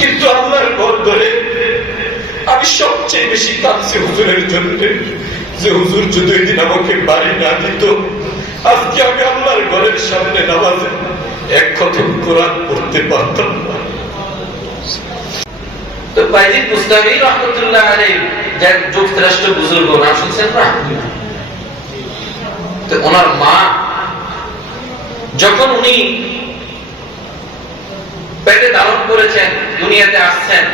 কিন্তু আল্লাহর ঘর ধরে আমি সবচেয়ে বেশি কাঁদছি হুজুরের জন্য, যে হুজুর যদি ওই দিন আমাকে বাড়ি না দিত, আজকে আমি আল্লাহর ঘরের সামনে নামাজে এক খতম কোরআন পড়তে পারতাম না। তো বাইজিদ বুস্তামি রহমতুল্লাহ আলাইহি যার যুক্তরাষ্ট্র বুজুর্গ, নাম শুনছেন না? তো ওনার মা যখন উনি পেটে ধারণ করেছেন, দুনিয়াতে আসছেন,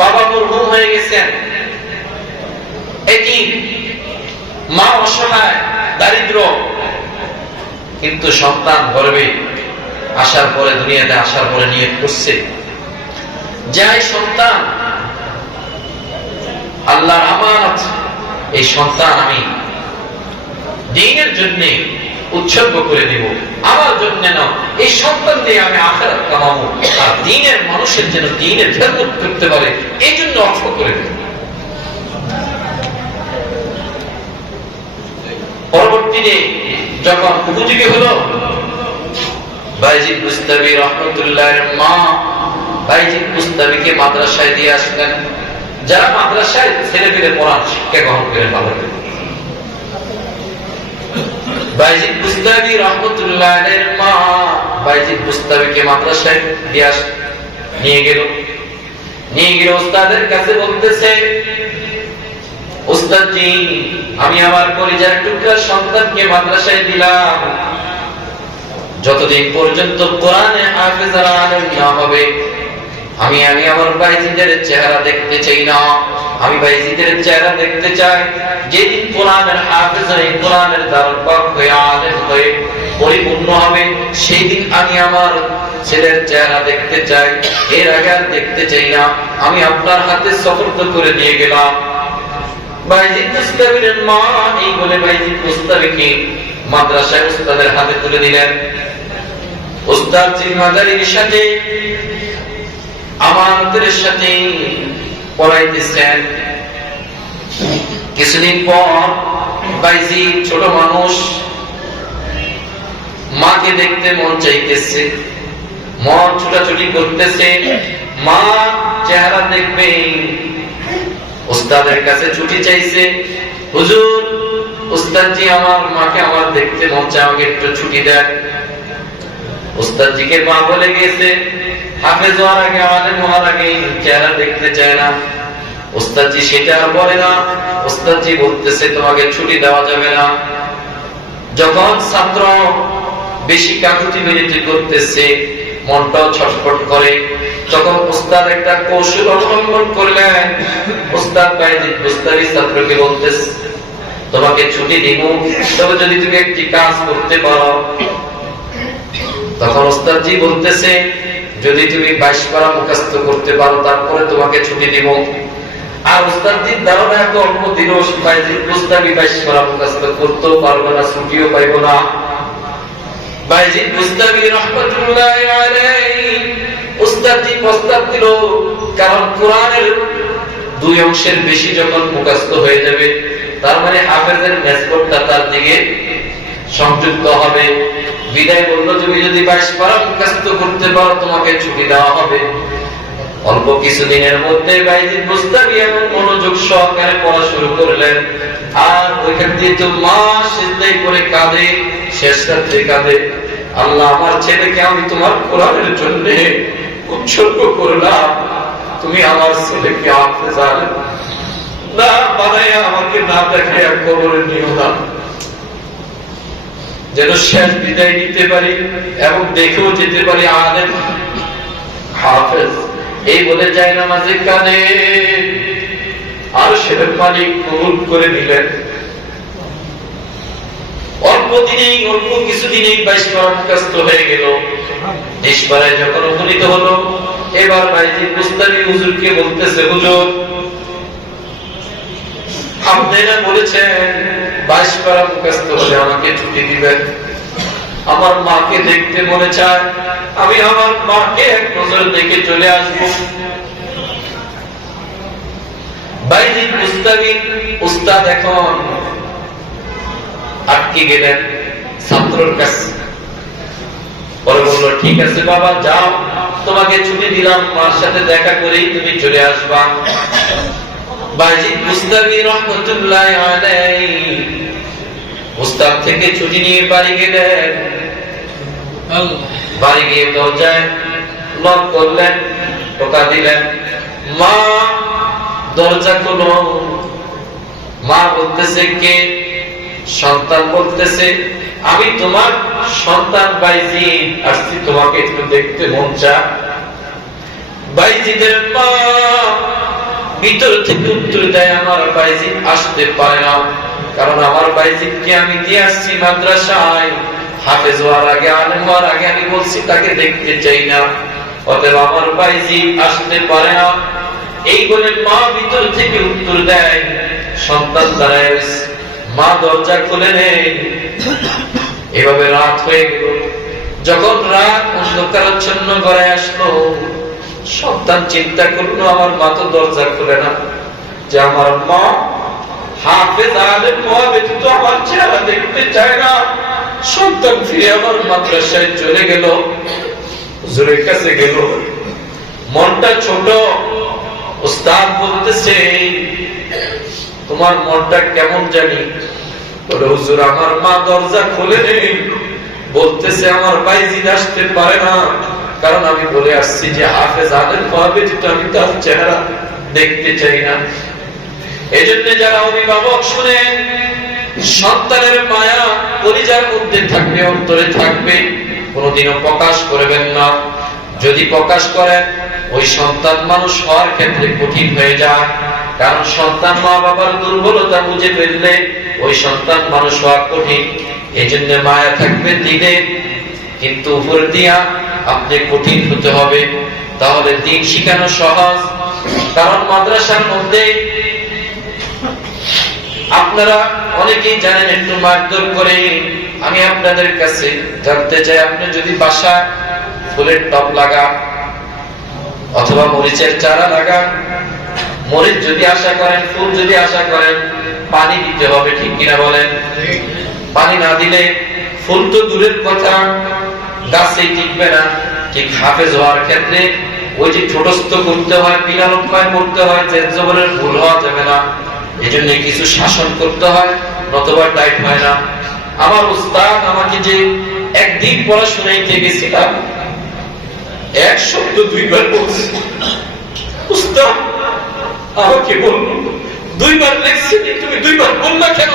বাবা মরহুম হয়ে গেছেন, এটি মা অসহায়, দারিদ্র, কিন্তু সন্তান গর্ভে আসার পরে, দুনিয়াতে আসার পরে নিয়ত করছে যাই সন্তান আল্লাহর আমানত, এই সন্তান আমি দ্বীনের জন্য উৎসর্গ করে দেব, আমার জন্য না, এই সন্তান দিয়ে আমি আখিরাত কামাবো, আর দ্বীনের মানুষের জন্য দ্বীনের খেদমত করতে পারে এই জন্য অর্থ করে দেব। পরবর্তীতে যখন উপযোগী হলো, বাইজিদ বুস্তামি রহমতুল্লাহের মা বাইজিদ বুস্তামিকে মাদ্রাসায় দিয়ে আসলেন, যারা মাদ্রাসায় ছেলে পেলে পড়ান, শিক্ষা গ্রহণ করে ভালো করে। বাইজিদ বুস্তামি রহমতুল্লাহের মা বাইজিদ বুস্তামিকে মাদ্রাসায় দিয়ে নিয়ে গেল। ওস্তাদের কাছে বলতেছে, ওস্তাদজি, আমি আমার কলিজার টুকরা সন্তানকে মাদ্রাসায় দিলাম, যতদিন পর্যন্ত কোরআনে হাফেজ আর আলেম না হবে, আমি আমার বাইজিদের চেহারা দেখতে চাই না। আমি বাইজিদের চেহারা দেখতে চাই যেদিন কোরআনের হাফেজ হয়ে, কোরআনের দারুল পাক হয়ে, আলেম হয়ে পরিপূর্ণ হবে, সেই দিন আমি আমার ছেলের চেহারা দেখতে চাই, এর আগে আর দেখতে চাই না। আমি আপনার হাতে সুপুর্দ করে দিয়ে গেলাম। বাইজিদ বুস্তামির মা এই বলে বাইজিদ বুস্তামিকে মাদ্রাসায় উস্তাদের হাতে তুলে দিলেন। উস্তাদ জিম্মাদারির সাথে, আমানতের সাথে পড়াইতেছেন। কিছুদিন পর বাইজিদ ছোট মানুষ, মাকে দেখতে মন চাইতেছে, মন ছুটাছুটি করতেছে, মা চেহারা দেখবে। উস্তাদের কাছে ছুটি চাইছে, হুজুর, উস্তাদজি, আমার মাকে আমার দেখতে মন চায়, আমাকে একটু ছুটি দেন। উস্তাদজিকে মা বলে গেছে, হাফেজ হওয়ার আগে, আলেম হওয়ার আগে চেহারা দেখতে চায় না। উস্তাদজি সেটা আর বলে না, উস্তাদজি বলতেছে তোমাকে ছুটি দেওয়া যাবে না। যখন ছাত্র বেশি কাকুতি মিনতি করতেছে, মনটাও ছটফট করে, তখন উস্তাদ একটা কৌশল অবলম্বন করলেন। উস্তাদ বাইজিদ বুস্তামি ছাত্রকে বলতেছে, তোমাকে ছুটি দিব, তবে যদি তুমি একটি কাজ করতে পারো। তখন উস্তাদজি বলতেছে, যদি তুমি 22 পারা মুখস্থ করতে পারো, তারপরে তোমাকে ছুটি দিব। আর উস্তাদজির ধারণা এত অল্প দিনও বাইজিদ বুস্তামি 22 পারা মুখস্থ করতেও পারবে না, ছুটিও পাইব না। বাইজিদ বুস্তামি রহমতুল্লাহি আলাইহি উস্তাদজি প্রস্তাব দিল, কারণ কোরআনের 2 অংশের বেশি যখন মুখস্থ হয়ে যাবে, তার মানে হাফেজের মেসকটটা তার দিকে সংযুক্ত হবে। বিদায় বলল, তুমি যদি 22 পারা মুখস্থ করতে পারো, তোমাকে ছুটি দেওয়া হবে। অল্প কিছুদিনের মধ্যে বাইজিদ বুস্তামি এমন মনোযোগ সহকারে পড়া শুরু করলেন, আর ওইখান দিয়ে তো মা সিজদায় করে কাঁদে, শেষ রাত্রে কাঁদে, আল্লাহ, আমার ছেলেকে আমি তোমার কোরআনের জন্য উৎসর্গ করলাম, তুমি আমার ছেলেকে হাফেজ আলেম না বানাইয়া আমাকে না দেখাইয়া কবরে নিও না, যেন শেষ বিদায় নিতে পারি এবং দেখেও যেতে পারি আলেম হাফেজ। এই বলে যায় নামাজে কাঁদে, আর সেটা মালিক কবুল করে নিলেন। অল্প কিছুদিনেই 22 পারা মুখস্থ হয়ে গেল। 23 পারায় যখন উপনীত হলো, এবার বাইজিদ বুস্তামি হুজুরকে বলতেছে, হুজুর, আপনারা বলেছেন 22 পারা মুখস্থ হলে আমাকে ছুটি দিবেন, আমার মাকে দেখতে মনে চায়, আমি আমার মাকে এক নজর দেখে চলে আসবো। বাইজিদ বুস্তামি উস্তাদ এখন আটকে গেলেন ছাত্রর কাছে। পরে বললো ঠিক আছে বাবা যাও, তোমাকে ছুটি দিলাম, মার সাথে দেখা করেই তুমি চলে আসবা। বাইজিদ মুস্তাবি রহমাতুল্লাহি আলাইহি মুস্তাব থেকে ছুটি নিয়ে বাড়ি গেলেন। বাড়ি গিয়ে দরজায় নক করলেন, টোকা দিলেন, মা দরজা খোলো। মা বলতেছে কে? সন্তান বলতেছে আমি তোমার সন্তান বাইজিদ, আসছি তোমাকে একটু দেখতে মন চায়। বাইজিদের মা ভিতর থেকে উত্তর দেয় আমার বাইজিদ আসতে পারে না, কারণ আমার বাইজিদকে আমি দিয়ে আসছি মাদ্রাসায়, হাফেজ হওয়ার আগে, আলেম হওয়ার আগে আমি বলছি তাকে দেখতে চাই না, অতএব আমার বাইজিদ আসতে পারে না। এই বলে মা ভিতর থেকে উত্তর দেয়। সন্তান দাঁড়ায়, মা দরজা খুলে নেয়। এভাবে রাত হয়ে গেল। যখন রাত অন্ধকারাচ্ছন্ন ঘরে আসলো, সন্তান চিন্তা করলো আমার মা তো দরজা খুলে না, যে আমার মা হাফেজ আলেম হওয়া ব্যতীত আমার চেহারা দেখতে চায় না। সন্তান ফিরে আমার মাদ্রাসায় চলে গেল, হুজুরের কাছে গেল, মনটা ছোট। উস্তাদ বলতেছে তোমার মনটা কেমন জানি? বলে হুজুর আমার মা দরজা খুলে নেই, বলতেছে আমার বাইজিদ আসতে পারে না, কারণ আমি বলে আসছি যে হাফেজ আলেম হওয়া ব্যতীত আমি তার চেহারা দেখতে চাই না। এই জন্য যারা অভিভাবক শুনেন, সন্তানের মায়া পরিজার মধ্যে থাকবে, অন্তরে থাকবে, কোনোদিনও প্রকাশ করবেন না। যদি প্রকাশ করেন ওই সন্তান মানুষ হওয়ার ক্ষেত্রে কঠিন হয়ে যায়, কারণ সন্তান মা বাবার দুর্বলতা বুঝে ফেললে ওই সন্তান মানুষ হওয়া কঠিন। এই জন্য মায়া থাকবে দিলে, কিন্তু উপর দিয়া আপনি কঠিন হতে হবে, তাহলে দিন শিখানো সহজ। কারণ মাদ্রাসার মধ্যে আপনারা অনেকেই জানেন একটু মারধর করে। আমি আপনাদের কাছে জানতে চাই, আপনি যদি বাসায় ফুলের টব লাগা অথবা মরিচের চারা লাগা, মরিচ যদি আশা করেন, ফুল যদি আশা করেন, পানি দিতে হবে, ঠিক কিনা বলেন? পানি না দিলে ফুল তো দূরের কথা, গাছেই টিকবে না। ঠিক হাফেজ হওয়ার ক্ষেত্রে ওই যে ছোটস্থ করতে হয়, বিনা লম্বায় করতে হয়, যে জবরের ভুল হওয়া যাবে না, এই জন্য কিছু শাসন করতে হয়, নতুবা টাইট হয় না। আমার উস্তাদ আমাকে যে একদিন পড়াশোনাইতে গেছিলাম, এক শব্দ দুইবার বলছি, উস্তাদ আমাকে বলল দুইবার লেখছি, তুমি দুইবার বললা কেন?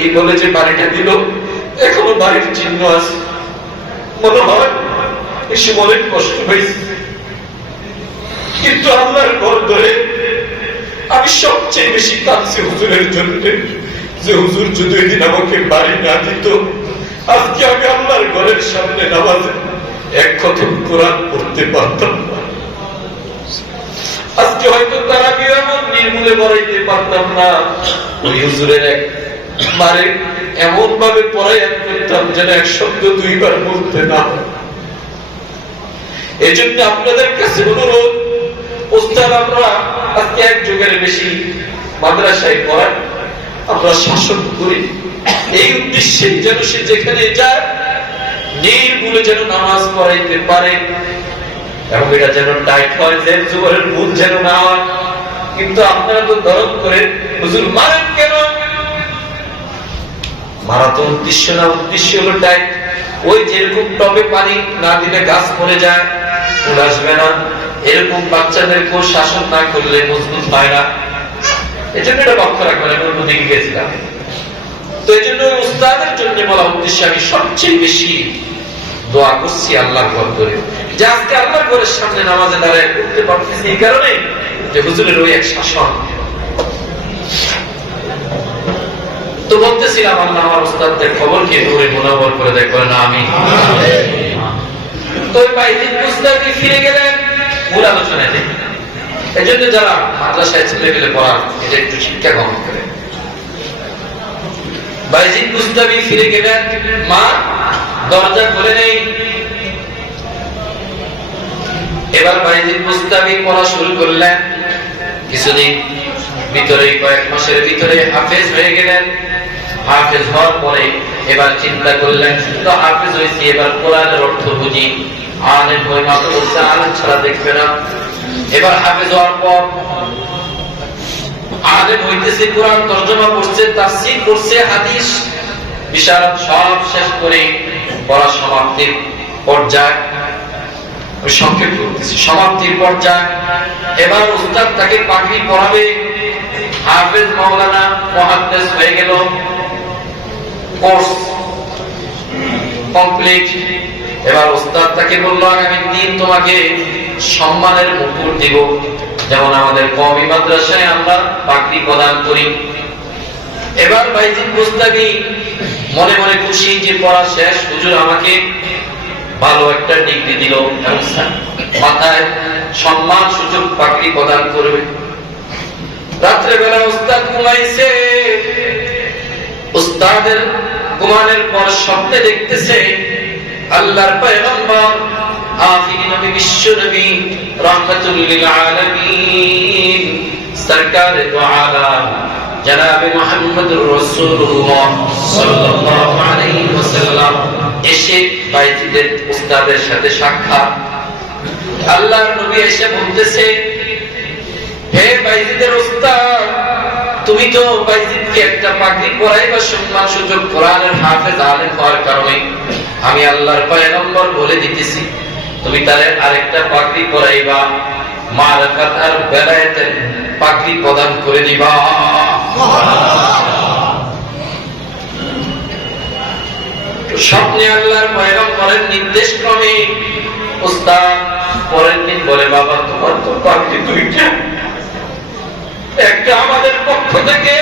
এই বলে যে বাড়িটা দিল, এখনো বাড়ির চিহ্ন আছে। মনে হয় এসে অনেক কষ্ট হয়েছে, কিন্তু আল্লাহর ঘর ধরে আমি সবচেয়ে বেশি কাঁদছি হুজুরের জন্য, যে হুজুর যদি ওই দিন আমাকে বাড়ি না দিত, আজকে আমি আল্লাহর ঘরের সামনে নামাজে এক খতম কোরআন পড়তে পারতাম না। আজকে হয়তো তারা বিরামন নির্মূলে বড়াইতে পারতাম না। ওই হুজুরের এক মারে এমন ভাবে পড়াইয়া করতাম যেন এক শব্দ দুইবার বলতে না। এই জন্য আপনাদের কাছে অনুরোধ, উস্তাদ আমরা আজকে এক যুগের বেশি মাদ্রাসায় পড়াই, আমরা শাসন করি এই উদ্দেশ্যে যেন সে যেখানে যায় নির্ভুলে যেন নামাজ পড়াইতে পারে, এবং এটা যেন টাইট হয়, যে যুগের ভুল যেন না হয়। কিন্তু আপনারা তো দরদ করে হুজুর মারেন কেন? মারা তো উদ্দেশ্য না, উদ্দেশ্য হলো টাইট। ওই যেরকম টবে পানি না দিলে গাছ মরে যায়, ফুল আসবে না, এরকম বাচ্চাদেরকেও শাসন না করলে মজবুত হয় না। এই জন্য এটা লক্ষ্য রাখবেন। আমি অন্য দিকে গেছিলাম, তো এই জন্য উস্তাদের জন্য বলা উদ্দেশ্যে আমি সবচেয়ে বেশি দোয়া করছি আল্লাহর ঘর ধরে, যে আজকে আল্লাহর ঘরের সামনে নামাজে দাঁড়ায় করতে পারতেছি এই কারণে যে হুজুরের ওই এক শাসন। তো বলতেছিলাম আল্লাহ আমার উস্তাদদের খবরকে দূরে মুনাওয়ার করে দেয়, করে না আমি। তো বাইজিদ মুস্তাবি ফিরে গেলেন মূল আলোচনায় দেখি। এই জন্য যারা মাদ্রাসায় ছেলে পেলে পড়ান, এটা একটু শিক্ষা গ্রহণ করে। বাইজিদ মুস্তাবি ফিরে গেলেন, মা দরজা খুলে নেই। এবার বাইজিদ মুস্তাবি পড়া শুরু করলেন। কিছুদিন ভিতরে, কয়েক মাসের ভিতরে হাফেজ হয়ে গেলেন। হাফেজ হওয়ার পরে এবার চিন্তা করলেন তো হাফেজ হয়েছি, এবার কোরআনের অর্থ বুঝি। আলেম হয়ে মাত্র বলছে আলেম ছাড়া দেখবে না। এবার হাফেজ হওয়ার পর আলেম হইতেছে, কোরআন তর্জমা করছে, তাফসীর করছে, হাদিস বিশারদ সব শেষ করে পড়া সমাপ্তির পর্যায়ে, সংক্ষেপ করতেছি, সমাপ্তির পর্যায়ে এবার উস্তাদ তাকে পাগড়ি পরাবে। হাফেজ মাওলানা মুহাদ্দিস হয়ে গেল, কোর্স কমপ্লিট। এবার উস্তাদ তাকে বলল আগামী দিন তোমাকে সম্মানের মুকুট দিব, যেমন আমাদের কওমি মাদ্রাসায় আমরা পাগড়ি প্রদান করি। এবার বাইজিদ বুস্তামি মনে মনে খুশি যে পড়া শেষ, হুজুর আমাকে ভালো একটা ডিগ্রি দিল এবং মাথায় সম্মান সূচক পাগড়ি প্রদান করবে। রাত্রে বেলা উস্তাদ ঘুমাইছে, উস্তাদের ঘুমানোর পর স্বপ্নে দেখতেছে আল্লাহর পয়গম্বর আখিরি নবী বিশ্ব নবী রাহমাতুল লিল আলামিন সরকারে দু আলাম জনাব মুহাম্মদুর রাসূলুল্লাহ সাল্লাল্লাহু আলাইহি ওয়াসাল্লাম এসে বাইজিদের উস্তাদের সাথে সাক্ষাৎ। আল্লাহর নবী এসে বলতেছে, হে বাইজিদের উস্তাদ, তুমি তো বাইজিদকে একটা পাগড়ি পরাইবা সম্মান সুযোগ কোরআনের হাফেজ আলেম হওয়ার কারণে, আমি আল্লাহর পয়গম্বর বলে দিতেছি তুমি তারে আরেকটা পাগড়ি পরাইবা, মারফাত আর বেলায়েতের পাগড়ি প্রদান করে দিবা। স্বপ্নে আল্লাহর পয়গম্বরের নির্দেশ ক্রমে উস্তাদ পরের দিন বলে, বাবা তোমার তো পাগড়ি দুইটা, একটা আমাদের পক্ষ থেকে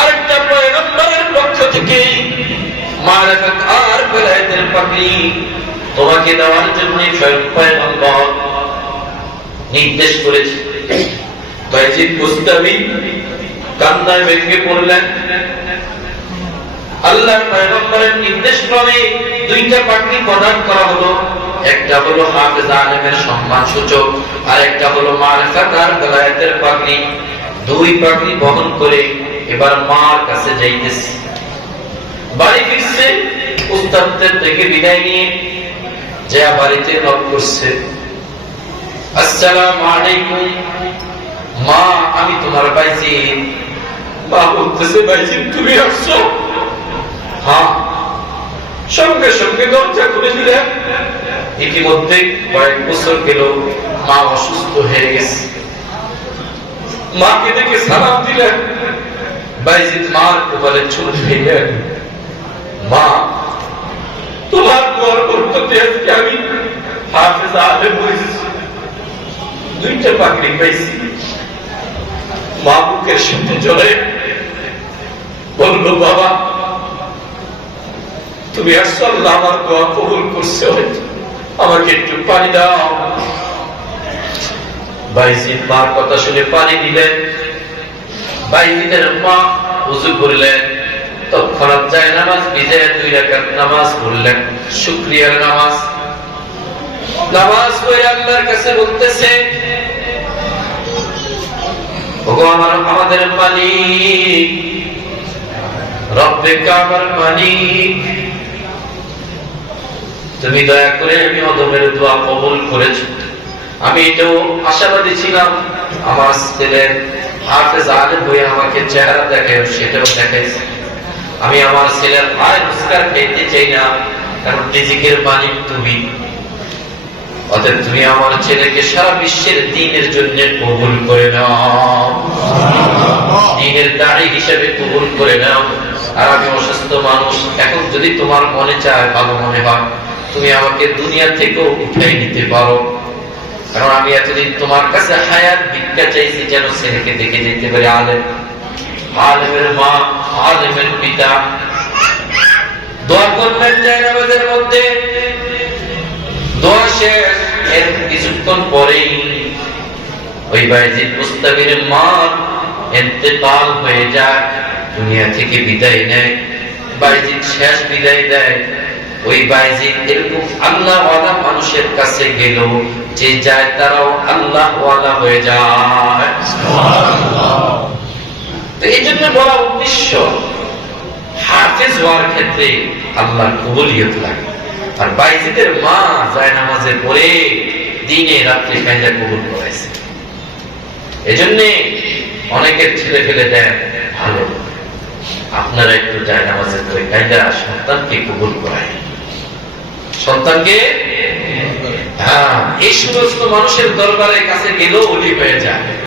আরেকটা পয়গম্বরের পক্ষ থেকে মারফাত আর বেলায়েতের পাগড়ি তোমাকে দেওয়ার জন্য স্বয়ং পয়গম্বর নির্দেশ করেছে। বাইজিদ বুস্তামি কান্নায় ভেঙে পড়লেন। আল্লাহর পয়গম্বরের নির্দেশ ক্রমে দুইটা পাগড়ি প্রদান করা হলো, একটা হলো হাফেজ আলেমের সম্মান সূচক, আর একটা হলো মারফাত আর বেলায়েতের পাগড়ি। দুই পাগড়ি বহন করে এবার মার কাছে যাইতেছে। বাড়ি ফিরছে, উস্তাদদের থেকে বিদায় নিয়ে যে বাড়িতে নক করছে, আসসালামু আলাইকুম মা, আমি তোমার বাইজিদ। মা বলতেছে, বাইজিদ তুমি আসছো? হ্যাঁ। সঙ্গে সঙ্গে দরজা খুলে দিলেন। ইতিমধ্যে কয়েক বছর গেল, মা অসুস্থ হয়ে গেছে। মাকে দেখে সালাম দিলেন। বাইজিদ মার কোলে চুল ফেললেন, মা তোমার বরকতে আজকে আমি হাফেজ আলেম হয়েছি, দুইটা পাগড়ি পাইছি। মা বুকের সাথে জড়ে বলল, বাবা তুমি আসছো, আল্লাহ আমার দোয়া কবুল করছে, আমাকে একটু পানি দাও। বাইজিদ মার কথা শুনে পানি দিলেন। বাইজিদের মা ওযু করলেন, তৎক্ষণাৎ যায় নামাজ ভিজে 2 রাকাত নামাজ পড়লেন, শুকরিয়ার নামাজ। নামাজ পড়ে আল্লাহর কাছে বলতেছে, ওগো আমাদের মালিক, রব্বে কাবার মালিক, তুমি দয়া করে আমি অদমের দোয়া কবুল করেছো। আমি এটাও আশাবাদী ছিলাম আমার ছেলের হাফেজ আলেম হয়ে আমাকে চেহারা দেখায়, সেটাও দেখাইছে। আমি আমার ছেলের আয় রোজগার পেতে চাই না, কারণ রিজিকের মালিক তুমি। অতএব তুমি আমার ছেলেকে সারা বিশ্বের দ্বীনের জন্য কবুল করে নাও, দ্বীনের দাড়ি হিসেবে কবুল করে নাও। আর আমি অসুস্থ মানুষ, এখন যদি তোমার মনে চায়, ভালো মনে হয়, তুমি আমাকে দুনিয়া থেকেও উঠাই নিতে পারো, কারণ আমি এতদিন তোমার কাছে হায়াত ভিক্ষা চাইছি যেন ছেলেকে দেখে যেতে পারি। আলেম, আলেমের মা, আলেমের পিতা দোয়া করলেন জায়নামাজের মধ্যে। দোয়া শেষ, এর কিছুক্ষণ পরেই ওই বাইজিদ বুস্তামির মা ইন্তেকাল হয়ে যায়, দুনিয়া থেকে বিদায় নেয়। বাইজিদ শেষ বিদায় দেয়। ওই বাইজিদ এরকম আল্লাহওয়ালা মানুষের কাছে গেল, যে যায় তারাও আল্লাহওয়ালা হয়ে যায়। সুবহানাল্লাহ। তো এই জন্য বলা উদ্দেশ্য, হাফেজ হওয়ার ক্ষেত্রে আল্লাহর কবুলিয়ত লাগে। আর বাইজিদের মা যায় নামাজে পড়ে দিনে রাত্রে কায়দা কবুল করাইছে। এজন্য অনেকের ছেলে ফেলে দেন ভালো, আপনারা একটু যায় নামাজে পড়ে কায়দা সন্তানকে কবুল করায়, সন্তানকে এই সমস্ত মানুষের দরবারের কাছে গেলেও ওলি হয়ে যায়।